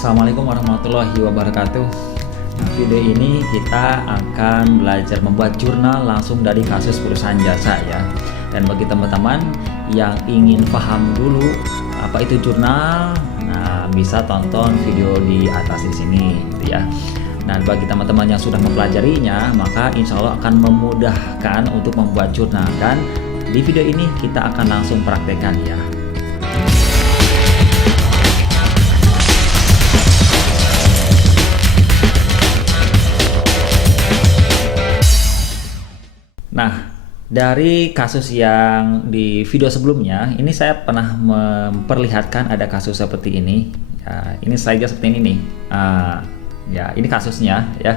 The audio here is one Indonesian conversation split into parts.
Assalamualaikum warahmatullahi wabarakatuh. Video ini kita akan belajar membuat jurnal langsung dari kasus perusahaan jasa ya. Dan bagi teman-teman yang ingin paham dulu apa itu jurnal, nah bisa tonton video di atas di sini gitu ya. Nah bagi teman-teman yang sudah mempelajarinya, maka insya Allah akan memudahkan untuk membuat jurnal. Dan di video ini kita akan langsung praktekkan ya. Nah, dari kasus yang di video sebelumnya, ini saya pernah memperlihatkan ada kasus seperti ini. Ya, ini saja seperti ini nih. Ya, ini kasusnya ya.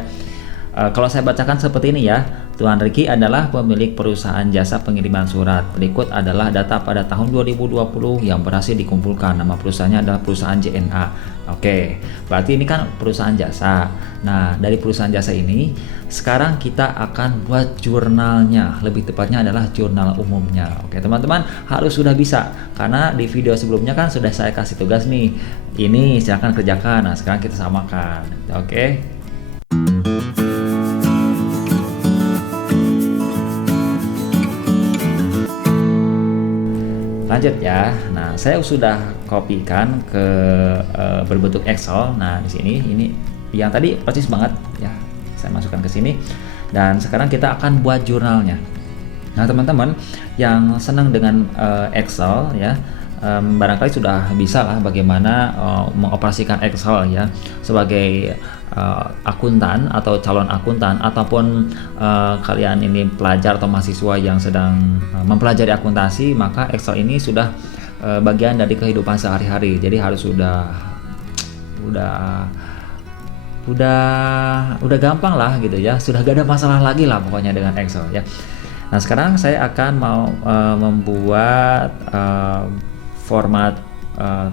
Kalau saya bacakan seperti ini ya, Tuan Ricky adalah pemilik perusahaan jasa pengiriman surat. Berikut adalah data pada tahun 2020 yang berhasil dikumpulkan. Nama perusahaannya adalah perusahaan JNA. Oke, berarti ini kan perusahaan jasa. Nah, dari perusahaan jasa ini, sekarang kita akan buat jurnalnya. Lebih tepatnya adalah jurnal umumnya. Oke, teman-teman harus sudah bisa. Karena di video sebelumnya kan sudah saya kasih tugas nih. Ini silakan kerjakan. Nah, sekarang kita samakan. Oke. Lanjut ya. Nah, saya sudah kopikan ke berbentuk Excel. Nah, di sini ini yang tadi persis banget ya. Saya masukkan ke sini dan sekarang kita akan buat jurnalnya. Nah, teman-teman yang senang dengan Excel ya, barangkali sudah bisa lah bagaimana mengoperasikan Excel ya sebagai akuntan atau calon akuntan ataupun kalian ini pelajar atau mahasiswa yang sedang mempelajari akuntansi, maka Excel ini sudah bagian dari kehidupan sehari-hari. Jadi harus udah gampang lah gitu ya. Sudah gak ada masalah lagi lah pokoknya dengan Excel ya. Nah, sekarang saya akan mau membuat format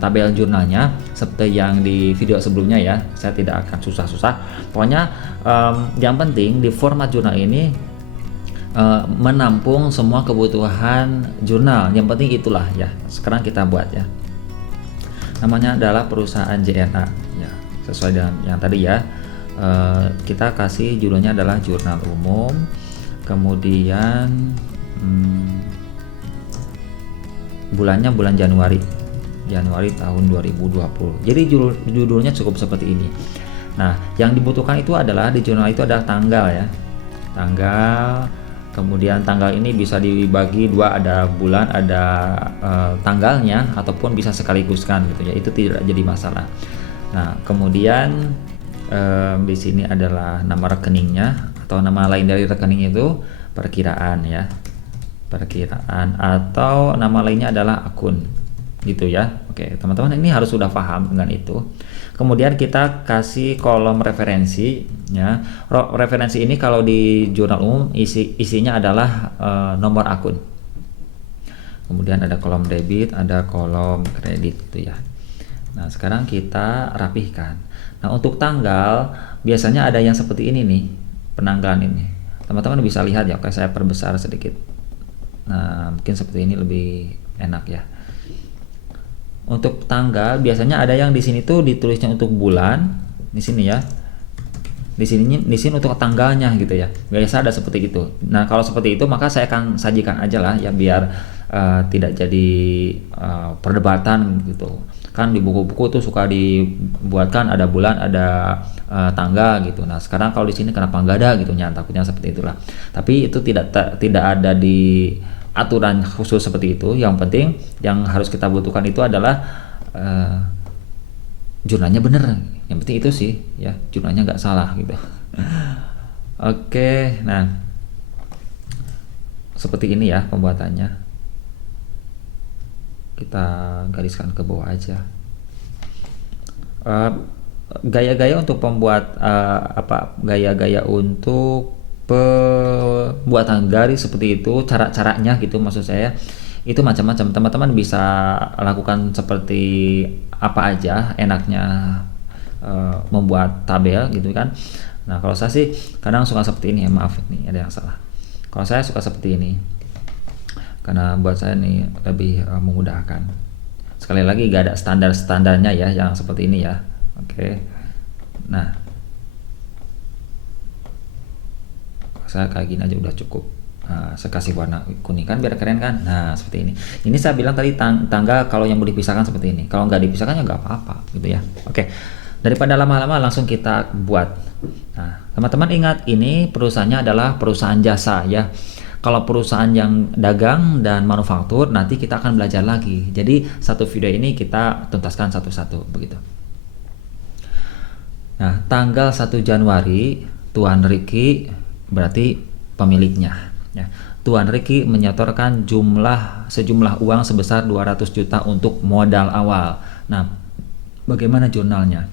tabel jurnalnya seperti yang di video sebelumnya ya. Saya tidak akan susah-susah. Pokoknya yang penting di format jurnal ini menampung semua kebutuhan jurnal. Yang penting itulah ya. Sekarang kita buat ya. Namanya adalah perusahaan JNA ya. Sesuai dengan yang tadi ya. Kita kasih judulnya adalah jurnal umum. Kemudian bulannya bulan Januari tahun 2020. Jadi judulnya cukup seperti ini. Nah, yang dibutuhkan itu adalah di jurnal itu adalah tanggal ya. Tanggal, kemudian tanggal ini bisa dibagi dua, ada bulan, ada tanggalnya, ataupun bisa sekaligus kan gitu ya. Itu tidak jadi masalah. Nah, kemudian di sini adalah nama rekeningnya atau nama lain dari rekening itu perkiraan ya. Perkiraan atau nama lainnya adalah akun gitu ya. Oke, teman-teman ini harus sudah paham dengan itu. Kemudian kita kasih kolom referensi ya. Referensi ini kalau di jurnal umum isinya adalah nomor akun. Kemudian ada kolom debit, ada kolom kredit gitu ya. Nah, sekarang kita rapihkan. Nah, untuk tanggal biasanya ada yang seperti ini nih, penanggalan ini. Teman-teman bisa lihat ya. Oke, saya perbesar sedikit. Nah, mungkin seperti ini lebih enak ya. Untuk tanggal biasanya ada yang di sini tuh ditulisnya untuk bulan di sini ya. Di sini untuk tanggalnya gitu ya. Biasa ada seperti itu. Nah, kalau seperti itu maka saya akan sajikan aja lah ya biar tidak jadi perdebatan gitu. Kan di buku-buku tuh suka dibuatkan ada bulan, ada tanggal gitu. Nah, sekarang kalau di sini kenapa nggak ada gitu ya, takutnya seperti itulah. Tapi itu tidak ada di aturan khusus seperti itu. Yang penting yang harus kita butuhkan itu adalah jurnalnya bener. Yang penting itu sih ya, jurnalnya nggak salah gitu. Oke, nah seperti ini ya pembuatannya. Kita gariskan ke bawah aja. Gaya-gaya untuk pembuat gaya-gaya untuk pembuatan garis seperti itu, caranya gitu maksud saya itu macam-macam. Teman-teman bisa lakukan seperti apa aja enaknya membuat tabel gitu kan. Nah, kalau saya sih kadang suka seperti ini ya, maaf nih ada yang salah. Kalau saya suka seperti ini karena buat saya nih lebih memudahkan. Sekali lagi gak ada standarnya ya yang seperti ini ya. Oke. Nah, saya kayak gini aja udah cukup. Nah, saya kasih warna kuning kan biar keren kan. Nah, seperti ini. Ini saya bilang tadi tangga kalau yang mau dipisahkan seperti ini. Kalau nggak dipisahkan ya nggak apa-apa gitu ya. Oke. Daripada lama-lama langsung kita buat. Nah, teman-teman ingat ini perusahaannya adalah perusahaan jasa ya. Kalau perusahaan yang dagang dan manufaktur nanti kita akan belajar lagi. Jadi satu video ini kita tuntaskan satu-satu begitu. Nah, tanggal 1 Januari Tuan Ricky berarti pemiliknya ya. Tuan Ricky menyetorkan sejumlah uang sebesar 200 juta untuk modal awal. Nah, bagaimana jurnalnya?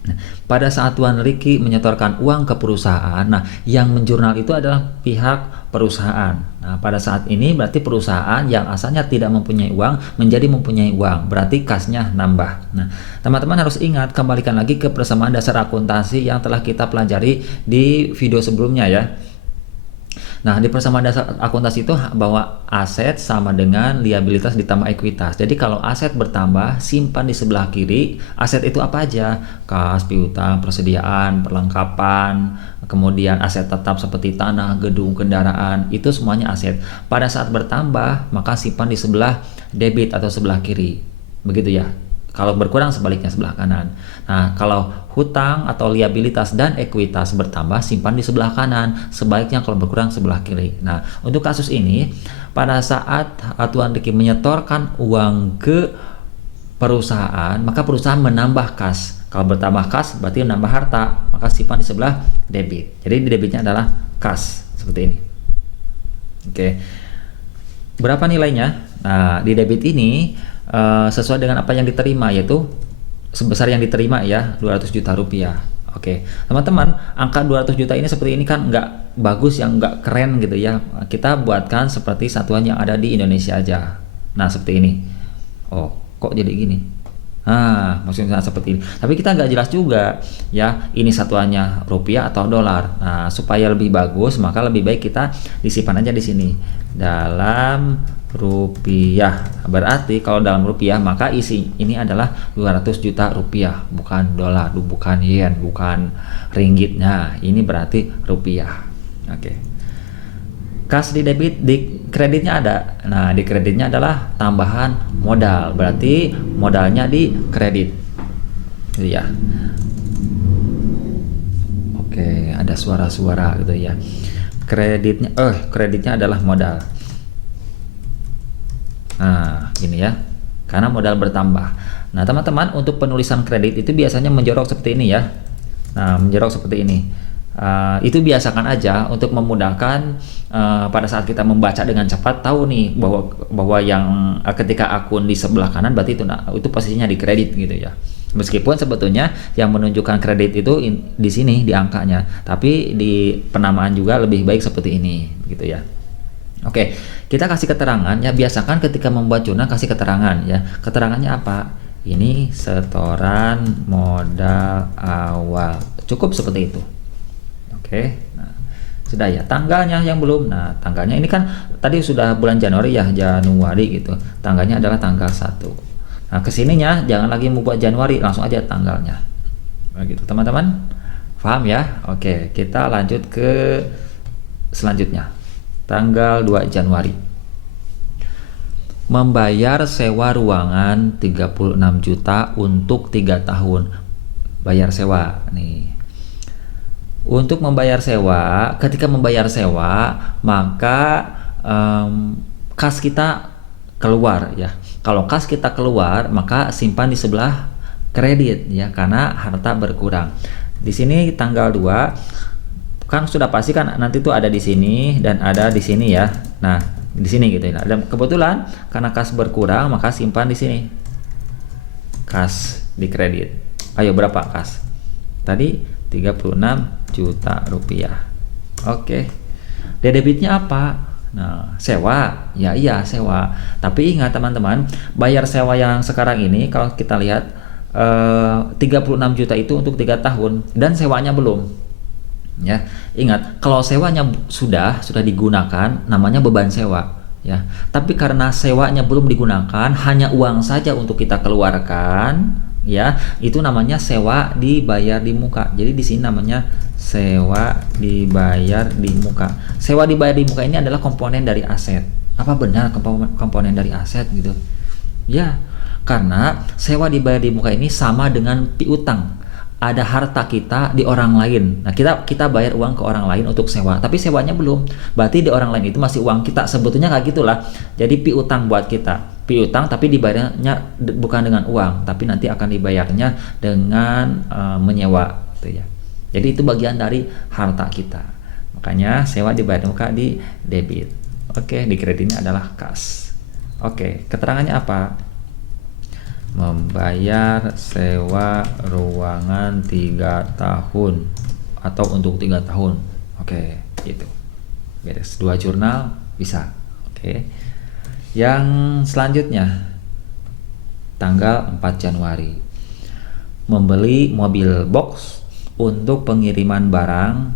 Nah, pada saat Tuan Ricky menyetorkan uang ke perusahaan, nah yang menjurnal itu adalah pihak perusahaan. Nah, pada saat ini berarti perusahaan yang asalnya tidak mempunyai uang menjadi mempunyai uang, berarti kasnya nambah. Nah, teman-teman harus ingat, kembalikan lagi ke persamaan dasar akuntansi yang telah kita pelajari di video sebelumnya ya. Nah, di persamaan dasar akuntansi itu bahwa aset sama dengan liabilitas ditambah ekuitas. Jadi kalau aset bertambah, simpan di sebelah kiri. Aset itu apa aja? Kas, piutang, persediaan, perlengkapan, kemudian aset tetap seperti tanah, gedung, kendaraan, itu semuanya aset. Pada saat bertambah, maka simpan di sebelah debit atau sebelah kiri. Begitu ya. Kalau berkurang sebaliknya sebelah kanan. Nah, kalau hutang atau liabilitas dan ekuitas bertambah, simpan di sebelah kanan. Sebaliknya kalau berkurang sebelah kiri. Nah, untuk kasus ini, pada saat Tuan Ricky menyetorkan uang ke perusahaan, maka perusahaan menambah kas. Kalau bertambah kas, berarti menambah harta. Maka simpan di sebelah debit. Jadi di debitnya adalah kas. Seperti ini. Oke. Berapa nilainya? Nah, di debit ini sesuai dengan apa yang diterima, yaitu sebesar yang diterima ya, 200 juta rupiah. Oke, teman-teman, angka 200 juta ini seperti ini kan nggak bagus, yang nggak keren gitu ya. Kita buatkan seperti satuan yang ada di Indonesia aja. Nah, seperti ini. Oh, kok jadi gini? Nah, maksudnya seperti ini. Tapi kita nggak jelas juga ya, ini satuannya rupiah atau dolar. Nah, supaya lebih bagus, maka lebih baik kita disimpan aja di sini. Dalam rupiah. Berarti kalau dalam rupiah maka isi ini adalah 200 juta rupiah, bukan dolar, bukan yen, bukan ringgit. Nah, ini berarti rupiah. Oke. Kas di debit, di kreditnya ada. Nah, di kreditnya adalah tambahan modal. Berarti modalnya di kredit. Gitu ya. Oke, ada suara-suara gitu ya. Kreditnya adalah modal. Nah, gini ya, karena modal bertambah. Nah, teman-teman, untuk penulisan kredit itu biasanya menjorok seperti ini ya. Nah, menjorok seperti ini. Itu biasakan aja untuk memudahkan pada saat kita membaca dengan cepat, tahu nih bahwa yang ketika akun di sebelah kanan berarti itu posisinya di kredit gitu ya. Meskipun sebetulnya yang menunjukkan kredit itu di sini di angkanya, tapi di penamaan juga lebih baik seperti ini gitu ya. Oke, kita kasih keterangan ya, biasakan ketika membuat jurnal kasih keterangan ya. Keterangannya apa? Ini setoran modal awal. Cukup seperti itu. Oke. Nah, sudah ya, tanggalnya yang belum. Nah, tanggalnya ini kan tadi sudah bulan Januari ya, Januari gitu. Tanggalnya adalah tanggal 1. Nah, kesininya jangan lagi membuat Januari, langsung aja tanggalnya. Begitu, teman-teman. Paham ya? Oke, kita lanjut ke selanjutnya. Tanggal 2 Januari. Membayar sewa ruangan 36 juta untuk 3 tahun. Bayar sewa nih. Untuk membayar sewa, ketika membayar sewa, maka kas kita keluar ya. Kalau kas kita keluar, maka simpan di sebelah kredit ya, karena harta berkurang. Di sini tanggal 2 kan sudah pasti kan nanti tuh ada di sini dan ada di sini ya. Nah, di sini gitu ya. Dan kebetulan karena kas berkurang maka simpan di sini. Kas di kredit. Ayo, berapa kas? Tadi 36 juta rupiah. Oke. Debitnya apa? Nah, sewa. Ya iya, sewa. Tapi ingat teman-teman, bayar sewa yang sekarang ini kalau kita lihat 36 juta itu untuk 3 tahun dan sewanya belum. Ya, ingat, kalau sewanya sudah digunakan namanya beban sewa ya. Tapi karena sewanya belum digunakan, hanya uang saja untuk kita keluarkan, ya, itu namanya sewa dibayar di muka. Jadi di sini namanya sewa dibayar di muka. Sewa dibayar di muka ini adalah komponen dari aset. Apa benar komponen dari aset gitu? Ya, karena sewa dibayar di muka ini sama dengan piutang. Ada harta kita di orang lain. Nah, kita bayar uang ke orang lain untuk sewa, tapi sewanya belum. Berarti di orang lain itu masih uang kita. Sebetulnya kayak gitulah. Jadi piutang buat kita. Piutang tapi dibayarnya bukan dengan uang, tapi nanti akan dibayarnya dengan menyewa gitu ya. Jadi itu bagian dari harta kita. Makanya sewa dibayar muka di debit. Oke, di kredit ini adalah kas. Oke, keterangannya apa? Membayar sewa ruangan 3 tahun atau untuk 3 tahun. Oke, gitu. Beres. 2 jurnal bisa. Oke. Yang selanjutnya tanggal 4 Januari. Membeli mobil box untuk pengiriman barang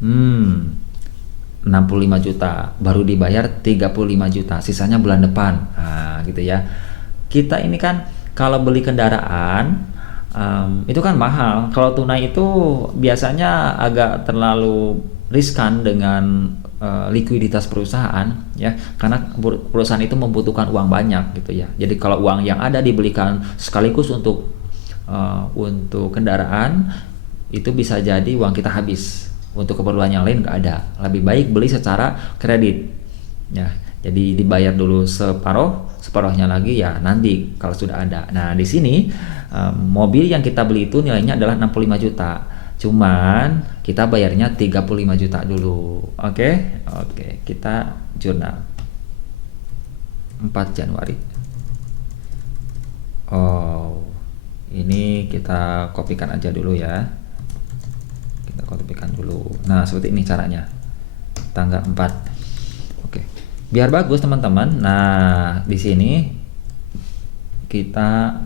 65 juta, baru dibayar 35 juta, sisanya bulan depan. Nah, gitu ya. Kita ini kan kalau beli kendaraan itu kan mahal. Kalau tunai itu biasanya agak terlalu riskan dengan likuiditas perusahaan ya, karena perusahaan itu membutuhkan uang banyak gitu ya. Jadi kalau uang yang ada dibelikan sekaligus untuk kendaraan, itu bisa jadi uang kita habis, untuk keperluan yang lain nggak ada. Lebih baik beli secara kredit ya. Jadi dibayar dulu separuhnya lagi ya nanti kalau sudah ada. Nah, di sini mobil yang kita beli itu nilainya adalah 65 juta. Cuman kita bayarnya 35 juta dulu. Oke, kita jurnal 4 Januari. Oh, ini kita kopikan aja dulu ya. Kita kopikan dulu. Nah, seperti ini caranya. Tanggal 4. Oke. Biar bagus teman-teman. Nah, di sini kita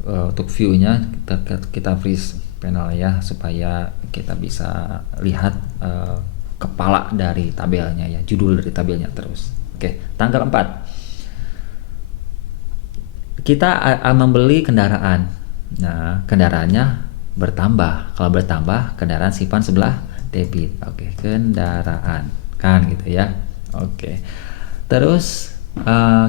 untuk view-nya kita freeze panel ya, supaya kita bisa lihat kepala dari tabelnya ya, judul dari tabelnya terus. Oke, tanggal 4 kita membeli kendaraan. Nah, kendaraannya bertambah. Kalau bertambah, kendaraan simpan sebelah debit. Oke, kendaraan kan gitu ya. Oke. Terus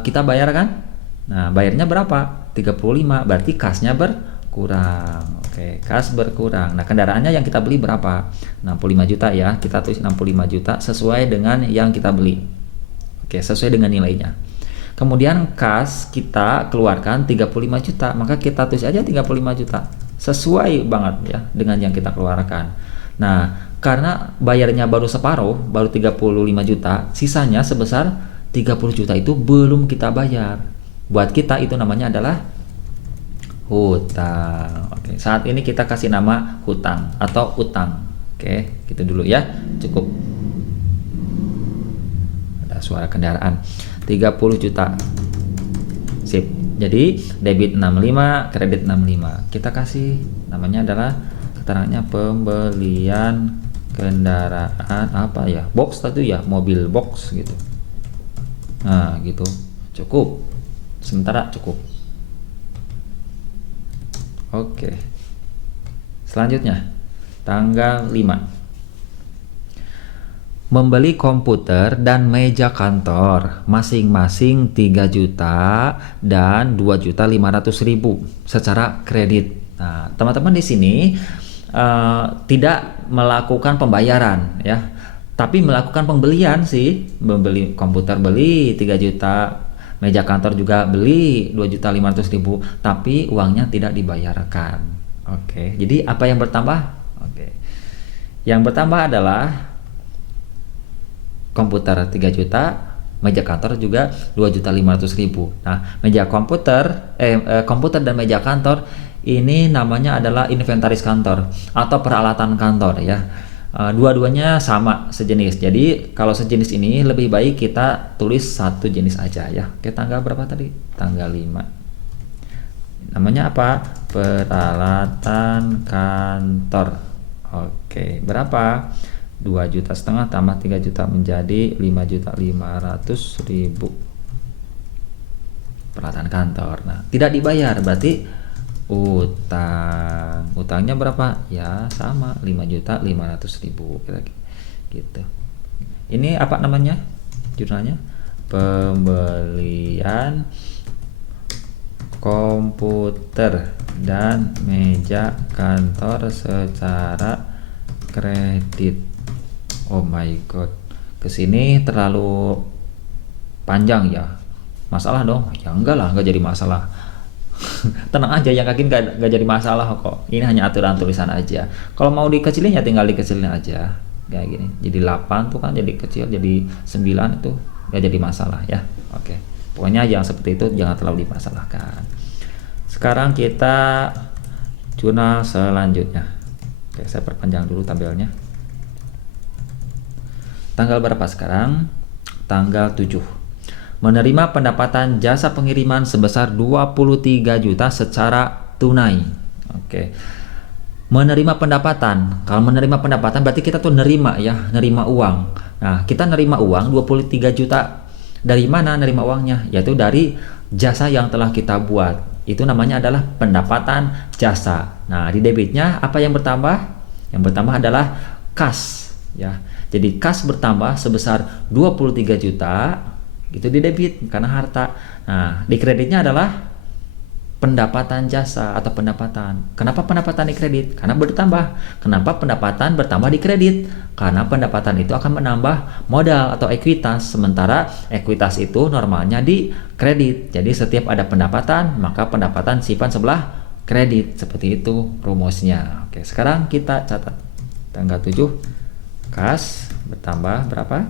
kita bayar kan? Nah, bayarnya berapa? 35. Berarti kasnya berkurang. Oke, kas berkurang. Nah, kendaraannya yang kita beli berapa? 65 juta ya. Kita tulis 65 juta sesuai dengan yang kita beli. Oke, sesuai dengan nilainya. Kemudian kas kita keluarkan 35 juta, maka kita tulis aja 35 juta. Sesuai banget ya dengan yang kita keluarkan. Nah, karena bayarnya baru separuh, baru 35 juta, sisanya sebesar 30 juta itu belum kita bayar. Buat kita itu namanya adalah hutang. Oke, saat ini kita kasih nama hutang atau utang. Oke, gitu dulu ya. Cukup. Ada suara kendaraan. 30 juta. Sip. Jadi debit 65, kredit 65. Kita kasih namanya adalah keterangannya pembelian kendaraan apa ya, box tadi ya, mobil box gitu. Nah gitu, cukup, sementara cukup. Oke, selanjutnya tanggal 5 membeli komputer dan meja kantor masing-masing 3 juta dan 2.500.000 secara kredit. Nah, teman-teman di sini tidak melakukan pembayaran ya, tapi melakukan pembelian sih. Membeli komputer beli 3 juta, meja kantor juga beli 2.500.000, tapi uangnya tidak dibayarkan. Oke, jadi apa yang bertambah? Oke, yang bertambah adalah komputer 3 juta, meja kantor juga 2.500.000. Nah, komputer dan meja kantor ini namanya adalah inventaris kantor atau peralatan kantor ya. Dua-duanya sama, sejenis. Jadi kalau sejenis ini lebih baik kita tulis satu jenis aja ya. Oke, tanggal berapa tadi? Tanggal 5. Namanya apa? Peralatan kantor. Oke, berapa? 2,5 juta tambah 3 juta menjadi 5.500.000 per peralatan kantor. Nah, tidak dibayar berarti utangnya berapa? Ya sama, 5.500.000 kira gitu. Ini apa namanya jurnalnya? Pembelian komputer dan meja kantor secara kredit. Oh my god, kesini terlalu panjang ya, masalah dong? Ya enggak lah, enggak jadi masalah. Tenang aja, yang kaki nggak jadi masalah kok. Ini hanya aturan tulisan aja. Kalau mau dikecilin ya tinggal dikecilin aja kayak gini. Jadi 8 tuh kan jadi kecil, jadi 9 itu nggak jadi masalah ya. Oke, pokoknya yang seperti itu jangan terlalu dimasalahkan. Sekarang kita jurnal selanjutnya. Oke, saya perpanjang dulu tabelnya. Tanggal berapa sekarang? Tanggal 7. Menerima pendapatan jasa pengiriman sebesar 23 juta secara tunai. Oke. Menerima pendapatan. Kalau menerima pendapatan berarti kita tuh nerima ya, nerima uang. Nah, kita nerima uang 23 juta. Dari mana nerima uangnya? Yaitu dari jasa yang telah kita buat. Itu namanya adalah pendapatan jasa. Nah, di debitnya apa yang bertambah? Yang bertambah adalah kas ya. Jadi kas bertambah sebesar 23 juta, itu di debit karena harta. Nah, di kreditnya adalah pendapatan jasa atau pendapatan. Kenapa pendapatan di kredit? Karena bertambah. Kenapa pendapatan bertambah di kredit? Karena pendapatan itu akan menambah modal atau ekuitas, sementara ekuitas itu normalnya di kredit. Jadi setiap ada pendapatan, maka pendapatan simpan sebelah kredit. Seperti itu rumusnya. Oke, sekarang kita catat. Tanggal 7 kas bertambah berapa?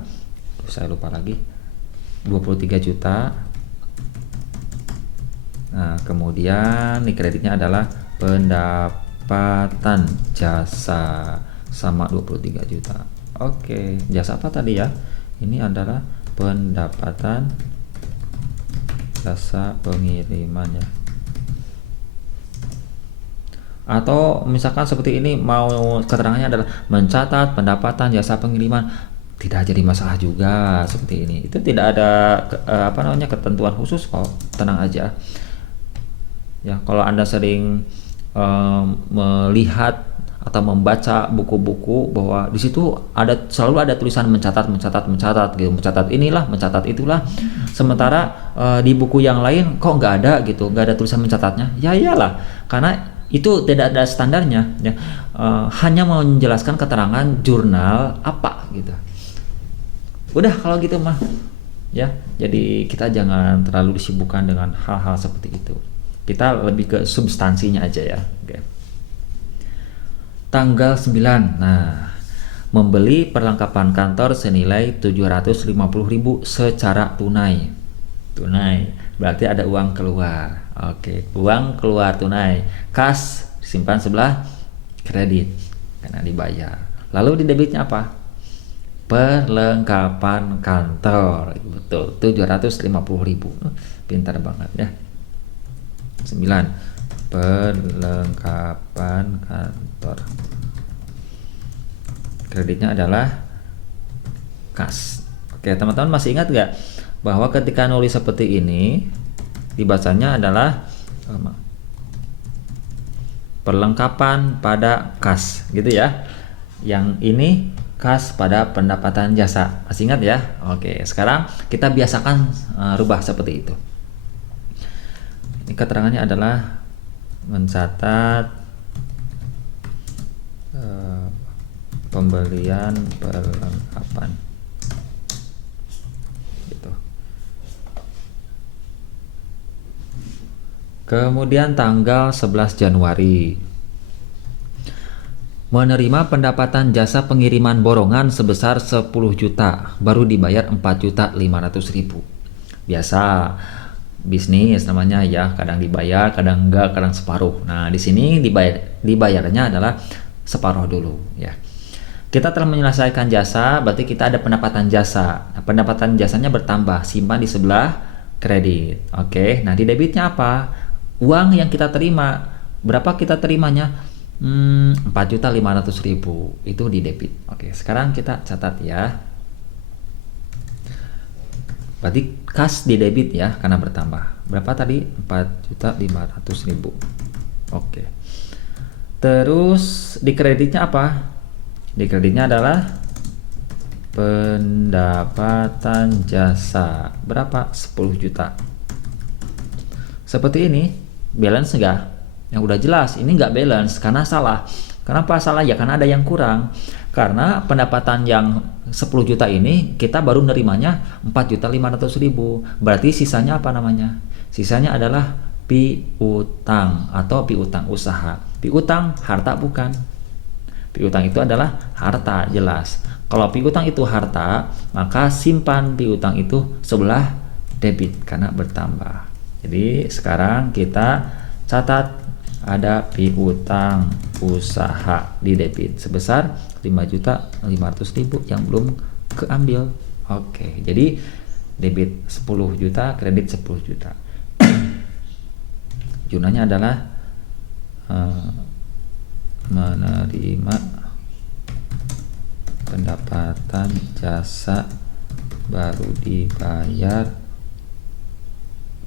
Saya lupa lagi. 23 juta. Nah, kemudian di kreditnya adalah pendapatan jasa sama 23 juta. Oke, jasa apa tadi ya? Ini adalah pendapatan jasa pengiriman ya. Atau misalkan seperti ini, mau keterangannya adalah mencatat pendapatan jasa pengiriman, tidak jadi masalah juga seperti ini. Itu tidak ada ketentuan khusus kok, tenang aja. Ya, kalau Anda sering melihat atau membaca buku-buku bahwa di situ selalu ada tulisan mencatat gitu, mencatat inilah, mencatat itulah. Sementara di buku yang lain kok nggak ada gitu, nggak ada tulisan mencatatnya. Ya iyalah, karena itu tidak ada standarnya ya. Hanya mau menjelaskan keterangan jurnal apa gitu. Udah kalau gitu mah ya. Jadi kita jangan terlalu disibukkan dengan hal-hal seperti itu. Kita lebih ke substansinya aja ya. Oke. Tanggal 9. Nah, membeli perlengkapan kantor senilai 750.000 secara tunai. Tunai berarti ada uang keluar. Oke, uang keluar tunai. Kas simpan sebelah kredit karena dibayar. Lalu di debitnya apa? Perlengkapan kantor. Betul, 750.000. Pintar banget ya. 9. Perlengkapan kantor. Kreditnya adalah kas. Oke, teman-teman masih ingat nggak bahwa ketika nulis seperti ini dibacanya adalah perlengkapan pada kas gitu ya. Yang ini kas pada pendapatan jasa. Masih ingat ya? Oke, sekarang kita biasakan rubah seperti itu. Ini keterangannya adalah mencatat pembelian perlengkapan gitu. Kemudian tanggal 11 Januari menerima pendapatan jasa pengiriman borongan sebesar 10 juta, baru dibayar 4.500.000. Biasa bisnis namanya ya, kadang dibayar, kadang enggak, kadang separuh. Nah, di sini dibayarnya adalah separuh dulu ya. Kita telah menyelesaikan jasa, berarti kita ada pendapatan jasa. Nah, pendapatan jasanya bertambah, simpan di sebelah kredit. Oke, nah di debitnya apa? Uang yang kita terima. Berapa kita terimanya? 4.500.000 itu di debit. Oke, sekarang kita catat ya. Berarti kas di debit ya, karena bertambah. berapa tadi? 4.500.000. Oke. Terus di kreditnya apa? Di kreditnya adalah pendapatan jasa. Berapa? 10 juta. Seperti ini, balance enggak? Yang udah jelas, ini enggak balance karena salah. Kenapa salah? Ya karena ada yang kurang. Karena pendapatan yang 10 juta ini kita baru nerimanya 4.500.000. Berarti sisanya apa namanya? Sisanya adalah piutang atau piutang usaha. Piutang harta bukan. Piutang itu adalah harta, jelas. Kalau piutang itu harta, maka simpan piutang itu sebelah debit karena bertambah. Jadi sekarang kita catat ada piutang usaha di debit sebesar 5.500.000 yang belum keambil. Oke, jadi debit 10 juta, kredit 10 juta. Jurnalnya adalah menerima pendapatan jasa baru dibayar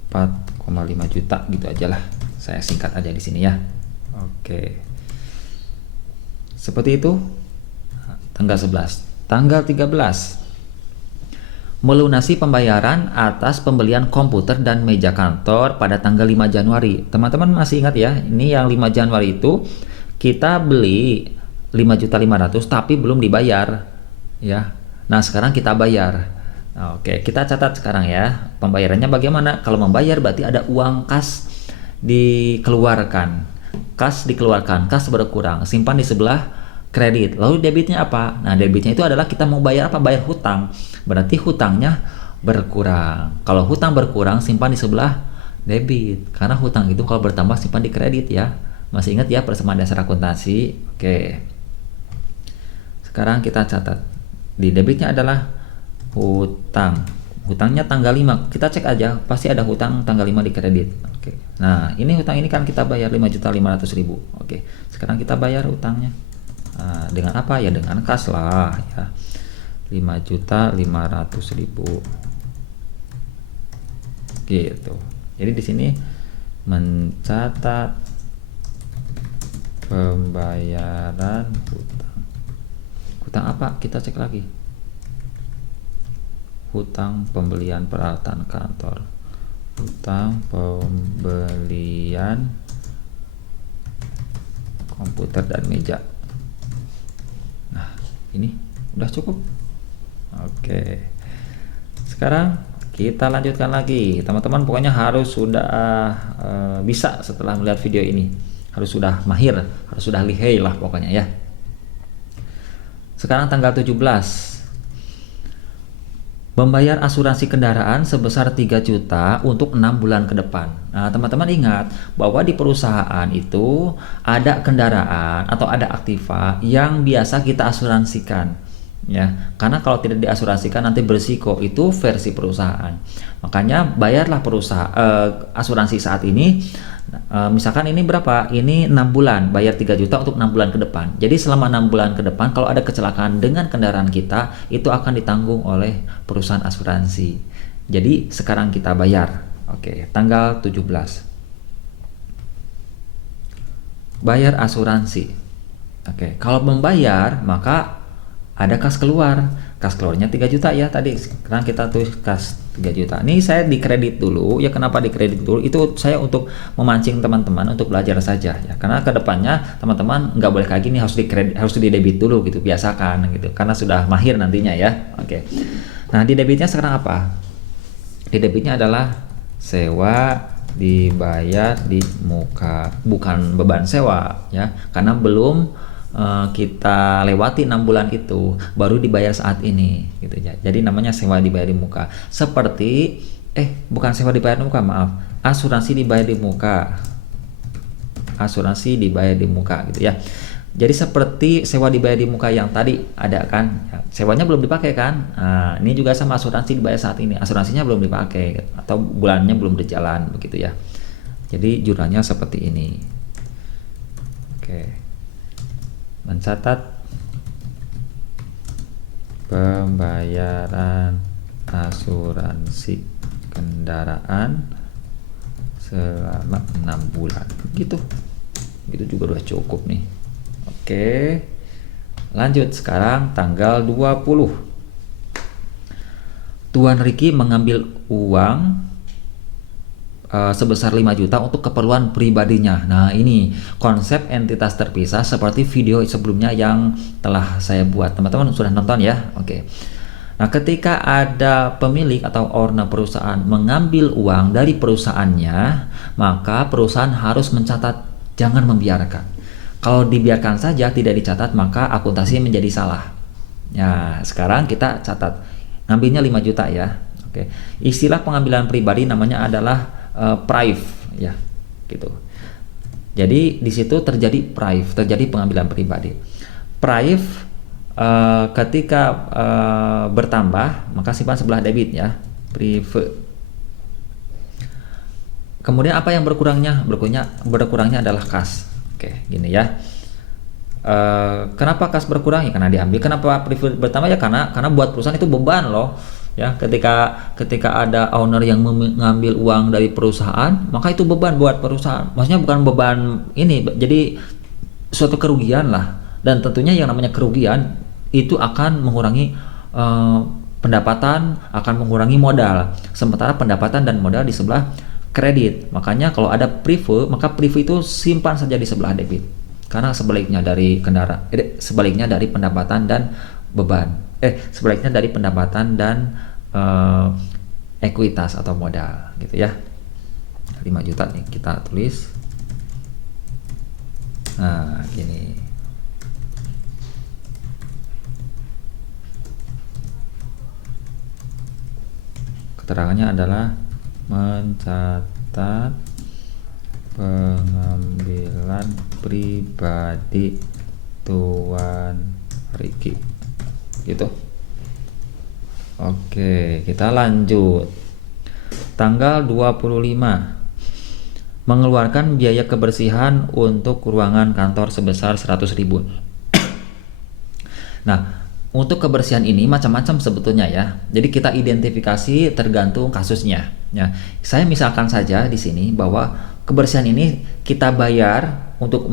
4,5 juta gitu aja lah. Saya singkat aja di sini ya. Oke. Seperti itu. Tanggal 11. Tanggal 13. Melunasi pembayaran atas pembelian komputer dan meja kantor pada tanggal 5 Januari. Teman-teman masih ingat ya, ini yang 5 Januari itu kita beli 5.500.000 tapi belum dibayar ya. Nah, sekarang kita bayar. Oke, kita catat sekarang ya. Pembayarannya bagaimana? Kalau membayar berarti ada uang kas dikeluarkan. Kas dikeluarkan, kas berkurang, simpan di sebelah kredit. Lalu debitnya apa? Nah, debitnya itu adalah kita mau bayar apa? Bayar hutang. Berarti hutangnya berkurang. Kalau hutang berkurang, simpan di sebelah debit. Karena hutang itu kalau bertambah simpan di kredit ya. Masih ingat ya persamaan dasar akuntansi? Oke. Sekarang kita catat. Di debitnya adalah hutang. Hutangnya tanggal 5. Kita cek aja, pasti ada hutang tanggal 5 di kredit. Oke. Nah, ini hutang ini kan kita bayar 5.500.000. Oke. Sekarang kita bayar hutangnya. Nah, dengan apa ya? Dengan kas lah ya. 5.500.000 gitu. Jadi di sini mencatat pembayaran hutang. Hutang apa? Kita cek lagi. Hutang pembelian peralatan kantor. Hutang pembelian komputer dan meja. Nah, ini udah cukup. Oke. Sekarang kita lanjutkan lagi. Teman-teman pokoknya harus sudah bisa setelah melihat video ini. Harus sudah mahir, harus sudah lihai lah pokoknya ya. Sekarang tanggal 17. Membayar asuransi kendaraan sebesar 3 juta untuk 6 bulan ke depan. Nah, teman-teman ingat bahwa di perusahaan itu ada kendaraan atau ada aktiva yang biasa kita asuransikan. Ya, karena kalau tidak diasuransikan nanti berisiko, itu versi perusahaan. Makanya bayarlah asuransi saat ini. Misalkan ini berapa? Ini 6 bulan, bayar 3 juta untuk 6 bulan ke depan. Jadi selama 6 bulan ke depan kalau ada kecelakaan dengan kendaraan kita, itu akan ditanggung oleh perusahaan asuransi. Jadi sekarang kita bayar. Oke, tanggal 17. Bayar asuransi. Oke, kalau membayar maka ada kas keluar. Kas keluarnya 3 juta ya tadi. Sekarang kita tulis kas 3 juta. Ini saya dikredit dulu. Ya kenapa dikredit dulu? Itu saya untuk memancing teman-teman untuk belajar saja ya. Karena kedepannya teman-teman nggak boleh kayak gini, harus dikredit, harus didebit dulu gitu. Biasakan gitu. Karena sudah mahir nantinya ya. Oke. Nah, di debitnya sekarang apa? Di debitnya adalah sewa dibayar di muka, bukan beban sewa ya. Karena belum kita lewati 6 bulan itu, baru dibayar saat ini gitu ya. Jadi namanya sewa dibayar di muka. Seperti bukan sewa dibayar di muka, maaf. Asuransi dibayar di muka. Asuransi dibayar di muka gitu ya. Jadi seperti sewa dibayar di muka yang tadi ada kan. Sewanya belum dipakai kan. Nah, ini juga sama, asuransi dibayar saat ini. Asuransinya belum dipakai atau bulannya belum berjalan begitu ya. Jadi jurnalnya seperti ini. Oke. Mencatat pembayaran asuransi kendaraan selama 6 bulan. Gitu juga udah cukup nih. Oke, lanjut. Sekarang tanggal 20, Tuan Ricky mengambil uang sebesar 5 juta untuk keperluan pribadinya. Nah, ini konsep entitas terpisah seperti video sebelumnya yang telah saya buat. Teman-teman sudah nonton ya? Oke. Nah, ketika ada pemilik atau owner perusahaan mengambil uang dari perusahaannya, maka perusahaan harus mencatat, jangan membiarkan. Kalau dibiarkan saja tidak dicatat, maka akuntansi menjadi salah. Ya, sekarang kita catat. Ngambilnya 5 juta ya. Oke. Istilah pengambilan pribadi namanya adalah prive ya, gitu. Jadi di situ terjadi pengambilan pribadi. Prive ketika bertambah maka simpan sebelah debit ya, prive. Kemudian apa yang berkurangnya? Berkurangnya adalah kas. Oke, gini ya. Kenapa kas berkurang? Ya karena diambil. Kenapa prive bertambah? Ya karena buat perusahaan itu beban loh. Ya, ketika ada owner yang mengambil uang dari perusahaan, maka itu beban buat perusahaan. Maksudnya bukan beban ini, jadi suatu kerugian lah. Dan tentunya yang namanya kerugian itu akan mengurangi pendapatan, akan mengurangi modal. Sementara pendapatan dan modal di sebelah kredit. Makanya kalau ada prive, maka prive itu simpan saja di sebelah debit. Karena sebaliknya dari sebaliknya dari pendapatan dan beban. Sebaliknya dari pendapatan dan ekuitas atau modal gitu ya. 5 juta nih kita tulis. Nah, gini. Keterangannya adalah mencatat pengambilan pribadi Tuan Ricky. Gitu. Oke, kita lanjut. Tanggal 25, mengeluarkan biaya kebersihan untuk ruangan kantor sebesar 100.000. Nah, untuk kebersihan ini macam-macam sebetulnya ya. Jadi kita identifikasi tergantung kasusnya. Ya, saya misalkan saja di sini bahwa kebersihan ini kita bayar untuk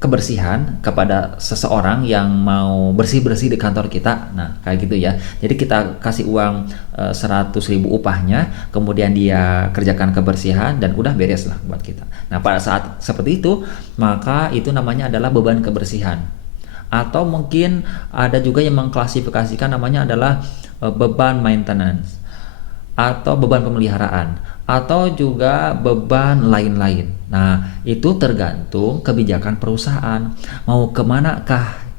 kebersihan kepada seseorang yang mau bersih-bersih di kantor kita. Nah, kayak gitu ya. Jadi kita kasih uang 100.000 upahnya, kemudian dia kerjakan kebersihan dan udah beres lah buat kita. Nah, pada saat seperti itu, maka itu namanya adalah beban kebersihan. Atau mungkin ada juga yang mengklasifikasikan namanya adalah beban maintenance atau beban pemeliharaan atau juga beban lain-lain. Nah, itu tergantung kebijakan perusahaan. Mau kemanakah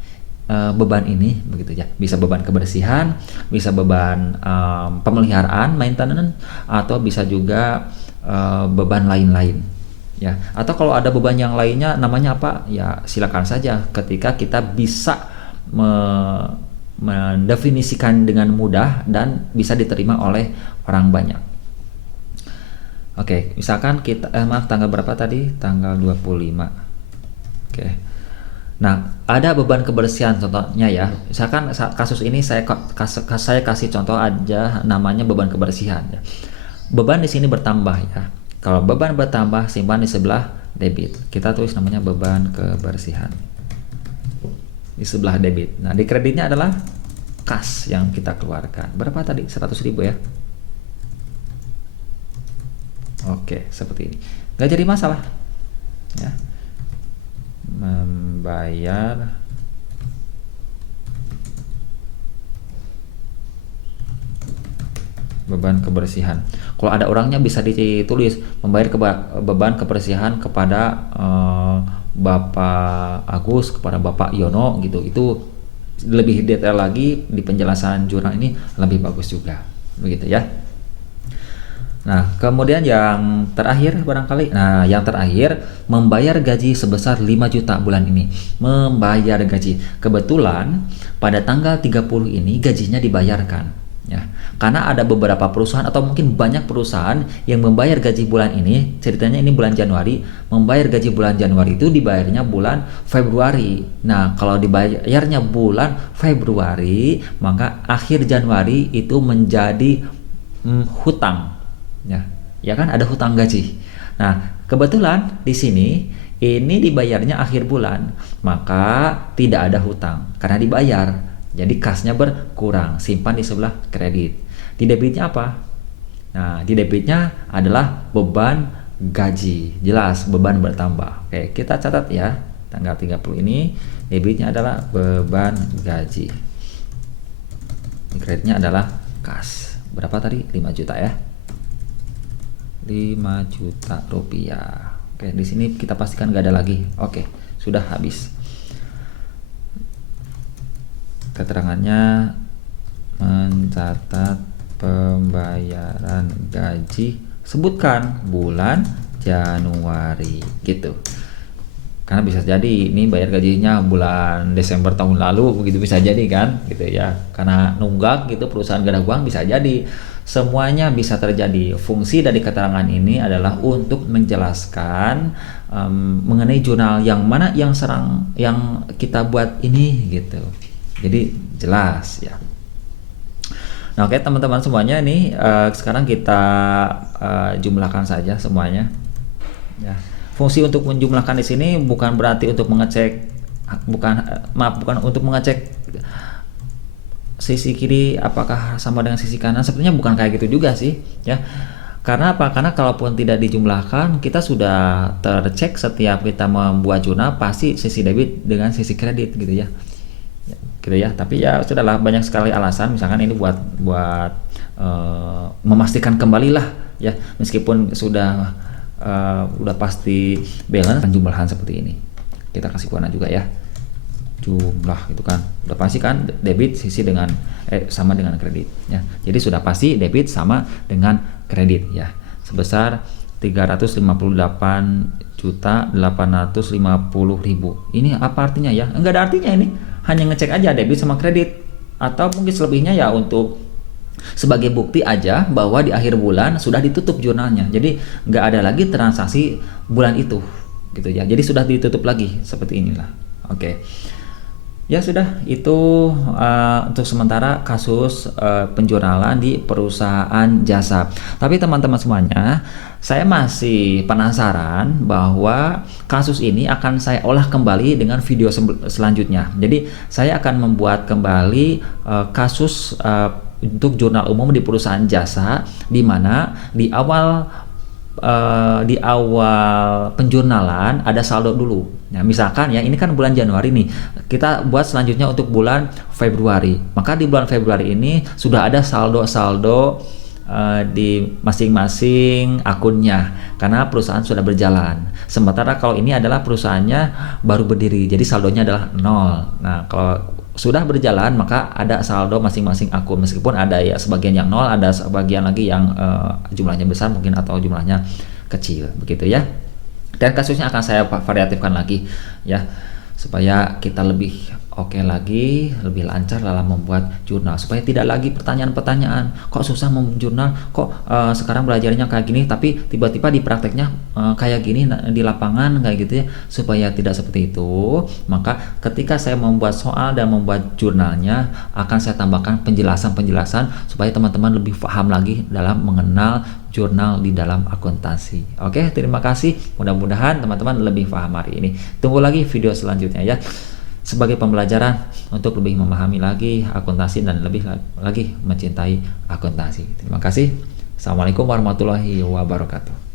beban ini, begitu ya? Bisa beban kebersihan, bisa beban pemeliharaan, maintenance, atau bisa juga beban lain-lain. Ya, atau kalau ada beban yang lainnya, namanya apa? Ya, silakan saja. Ketika kita bisa mendefinisikan dengan mudah dan bisa diterima oleh orang banyak. Oke, misalkan kita tanggal berapa tadi? Tanggal 25. Oke. Nah, ada beban kebersihan contohnya ya. Misalkan kasus ini saya kasih contoh aja namanya beban kebersihan ya. Beban di sini bertambah ya. Kalau beban bertambah simpan di sebelah debit. Kita tulis namanya beban kebersihan. Di sebelah debit. Nah, di kreditnya adalah kas yang kita keluarkan. Berapa tadi? 100.000 ya. Oke, seperti ini. Nggak jadi masalah. Ya. Membayar beban kebersihan. Kalau ada orangnya bisa ditulis membayar beban kebersihan kepada Bapak Agus, kepada Bapak Yono gitu. Itu lebih detail lagi di penjelasan jurnal ini lebih bagus juga. Begitu ya. Nah, kemudian yang terakhir barangkali. Nah, yang terakhir membayar gaji sebesar 5 juta bulan ini. Membayar gaji. Kebetulan pada tanggal 30 ini gajinya dibayarkan ya. Karena ada beberapa perusahaan atau mungkin banyak perusahaan yang membayar gaji bulan ini, ceritanya ini bulan Januari, membayar gaji bulan Januari itu dibayarnya bulan Februari. Nah, kalau dibayarnya bulan Februari, maka akhir Januari itu menjadi hutang, ya, ya kan ada hutang gaji. Nah, kebetulan di sini ini dibayarnya akhir bulan, maka tidak ada hutang karena dibayar. Jadi kasnya berkurang, simpan di sebelah kredit. Di debitnya apa? Nah, di debitnya adalah beban gaji. Jelas beban bertambah. Oke, kita catat ya. Tanggal 30 ini debitnya adalah beban gaji. Kreditnya adalah kas. Berapa tadi? 5 juta ya. 5 juta rupiah. Oke, di sini kita pastikan nggak ada lagi. Oke, sudah habis. Keterangannya mencatat pembayaran gaji, sebutkan bulan Januari gitu. Karena bisa jadi ini bayar gajinya bulan Desember tahun lalu, begitu bisa jadi kan gitu ya. Karena nunggak gitu, perusahaan gak ada uang, bisa jadi. Semuanya bisa terjadi. Fungsi dari keterangan ini adalah untuk menjelaskan mengenai jurnal yang mana yang kita buat ini gitu. Jadi jelas ya. Nah, oke teman-teman semuanya, ini sekarang kita jumlahkan saja semuanya. Ya. Fungsi untuk menjumlahkan di sini bukan berarti untuk mengecek, bukan untuk mengecek sisi kiri apakah sama dengan sisi kanan. Sebenarnya bukan kayak gitu juga sih, ya. Karena apa? Karena kalaupun tidak dijumlahkan, kita sudah tercek setiap kita membuat jurnal pasti sisi debit dengan sisi kredit gitu ya. Gitu ya. Tapi ya sudahlah, banyak sekali alasan. Misalkan ini buat memastikan kembali lah ya, meskipun sudah pasti balance, jumlahan seperti ini. Kita kasih warna juga ya. Jumlah itu kan udah pasti kan debit sisi dengan sama dengan kredit ya. Jadi sudah pasti debit sama dengan kredit ya. Sebesar 358.850.000. Ini apa artinya ya? Enggak ada artinya ini. Hanya ngecek aja debit sama kredit, atau mungkin selebihnya ya untuk sebagai bukti aja bahwa di akhir bulan sudah ditutup jurnalnya. Jadi nggak ada lagi transaksi bulan itu gitu ya. Jadi sudah ditutup lagi seperti inilah. Oke. Ya sudah, itu untuk sementara kasus penjurnalan di perusahaan jasa. Tapi teman-teman semuanya, saya masih penasaran bahwa kasus ini akan saya olah kembali dengan video selanjutnya. Jadi saya akan membuat kembali kasus untuk jurnal umum di perusahaan jasa, di mana di awal penjurnalan ada saldo dulu. Nah, misalkan ya ini kan bulan Januari nih, kita buat selanjutnya untuk bulan Februari. Maka di bulan Februari ini sudah ada saldo-saldo di masing-masing akunnya karena perusahaan sudah berjalan. Sementara kalau ini adalah perusahaannya baru berdiri, jadi saldonya adalah 0. Nah, kalau sudah berjalan maka ada saldo masing-masing akun, meskipun ada ya sebagian yang 0, ada sebagian lagi yang jumlahnya besar mungkin atau jumlahnya kecil begitu ya. Dan kasusnya akan saya variatifkan lagi ya, supaya kita lebih oke lagi, lebih lancar dalam membuat jurnal, supaya tidak lagi pertanyaan-pertanyaan, kok susah membuat jurnal, kok sekarang belajarnya kayak gini tapi tiba-tiba di prakteknya kayak gini di lapangan kayak gitu ya. Supaya tidak seperti itu, maka ketika saya membuat soal dan membuat jurnalnya akan saya tambahkan penjelasan-penjelasan supaya teman-teman lebih paham lagi dalam mengenal jurnal di dalam akuntansi. Oke, terima kasih. Mudah-mudahan teman-teman lebih paham hari ini. Tunggu lagi video selanjutnya ya, sebagai pembelajaran untuk lebih memahami lagi akuntansi dan lebih lagi mencintai akuntansi. Terima kasih. Assalamualaikum warahmatullahi wabarakatuh.